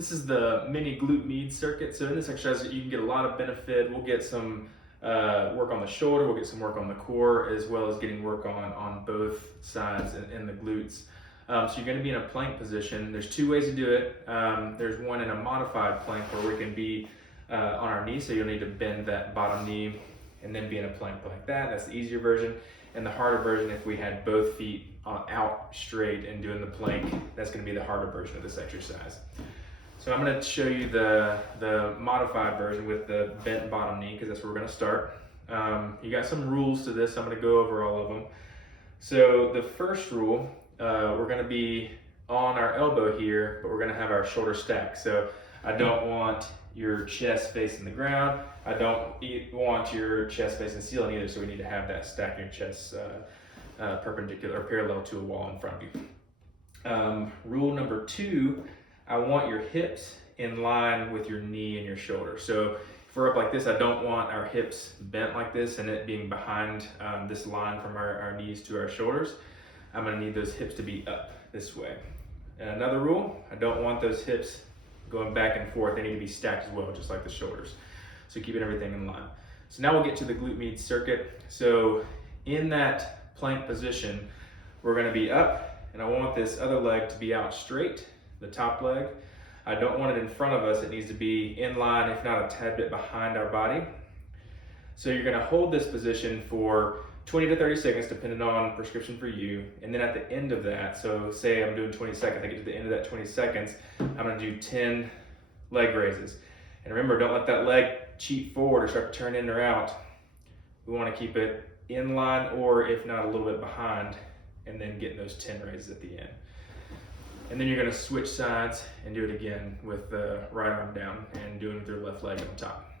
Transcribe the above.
This is the mini glute med circuit. So in this exercise, you can get a lot of benefit. We'll get some work on the shoulder, we'll get some work on the core, as well as getting work on both sides in the glutes. So you're gonna be in a plank position. There's two ways to do it. There's one in a modified plank where we can be on our knees, so you'll need to bend that bottom knee and then be in a plank like that. That's the easier version. And the harder version, if we had both feet out straight and doing the plank, that's gonna be the harder version of this exercise. So I'm gonna show you the modified version with the bent bottom knee, because that's where we're gonna start. You got some rules to this, I'm gonna go over all of them. So the first rule, we're gonna be on our elbow here, but we're gonna have our shoulder stacked. So I don't want your chest facing the ground. I don't want your chest facing the ceiling either, so we need to have that stack your chest perpendicular or parallel to a wall in front of you. Rule number 2, I want your hips in line with your knee and your shoulder. So if we're up like this, I don't want our hips bent like this and it being behind this line from our knees to our shoulders. I'm gonna need those hips to be up this way. And another rule, I don't want those hips going back and forth. They need to be stacked as well, just like the shoulders. So keeping everything in line. So now we'll get to the glute med circuit. So in that plank position, we're gonna be up, and I want this other leg to be out straight, the top leg. I don't want it in front of us. It needs to be in line, if not a tad bit behind our body. So you're gonna hold this position for 20 to 30 seconds, depending on prescription for you. And then at the end of that, so say I'm doing 20 seconds, I get to the end of that 20 seconds, I'm gonna do 10 leg raises. And remember, don't let that leg cheat forward or start to turn in or out. We wanna keep it in line, or if not, a little bit behind, and then getting those 10 raises at the end. And then you're gonna switch sides and do it again with the right arm down and doing it with your left leg on top.